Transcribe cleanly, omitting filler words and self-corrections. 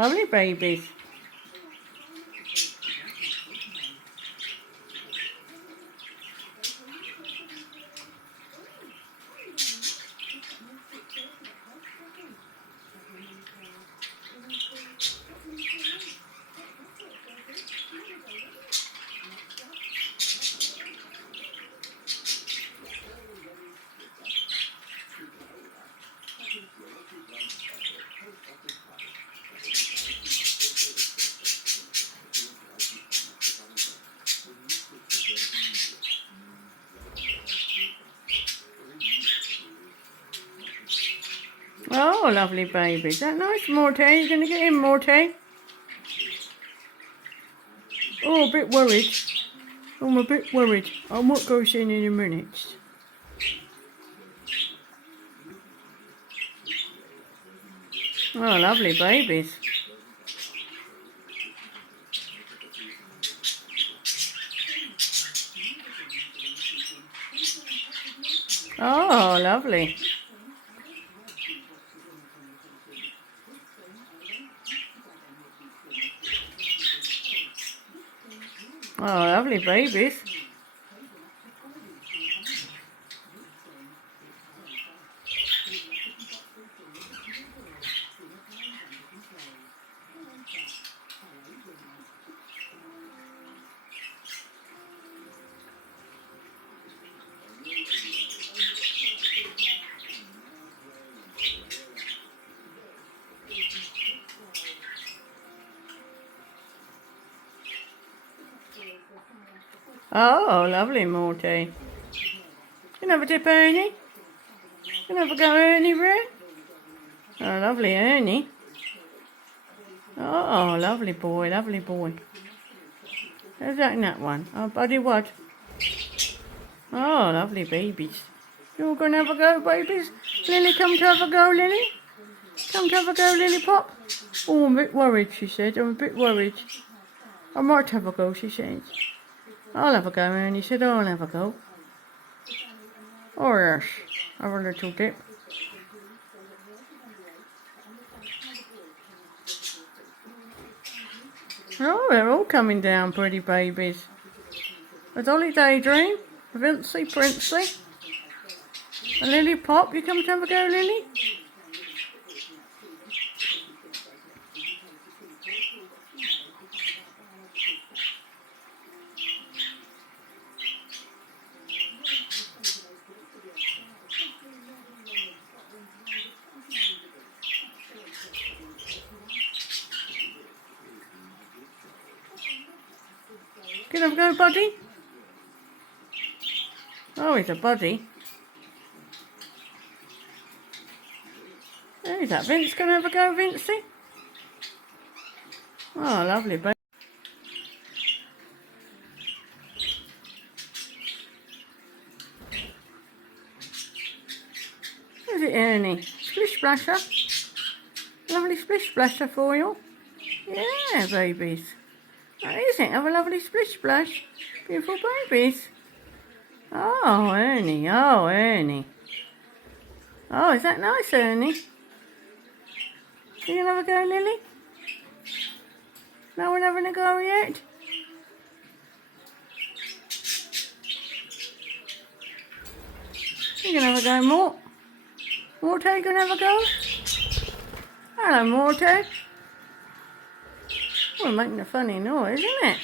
Lovely babies. Oh, lovely baby. Is that nice, Morte? You going to get in, Morte? Oh, a bit worried. I'm a bit worried. I might go in a minute. Oh, lovely babies. Oh, lovely. Oh, lovely babies. Oh, lovely, Morty. Can I have a dip, Ernie? Can I have a go, Ernie, Red? Oh, lovely, Ernie. Oh, lovely boy, lovely boy. Who's that in that one? Oh, Buddy what? Oh, lovely babies. You all gonna have a go, babies? Lily, come to have a go, Lily? Come to have a go, Lily Pop? Oh, I'm a bit worried, she said. I'm a bit worried. I might have a go, she said. I'll have a go, Ernie said. I'll have a go. Oh, yes. Have a little dip. Oh, they're all coming down, pretty babies. A Dolly Daydream, a Vincey Princely, a Lily Pop. You come to have a go, Lily? Can I have a go, Buddy? Oh, he's a Buddy. Who's that? Vince gonna have a go, Vincey? Oh, lovely baby. Who's it, Ernie? Splish Splasher. Lovely Splish Splasher for you. Yeah, babies. That is it. Have a lovely Splish Splash. Beautiful babies. Oh, Ernie. Oh, Ernie. Oh, is that nice, Ernie? You gonna have a go, Lily? No one having a go yet? You gonna have a go, Mort? Morte, you gonna have a go? Hello, Morte. We're making a funny noise, isn't it?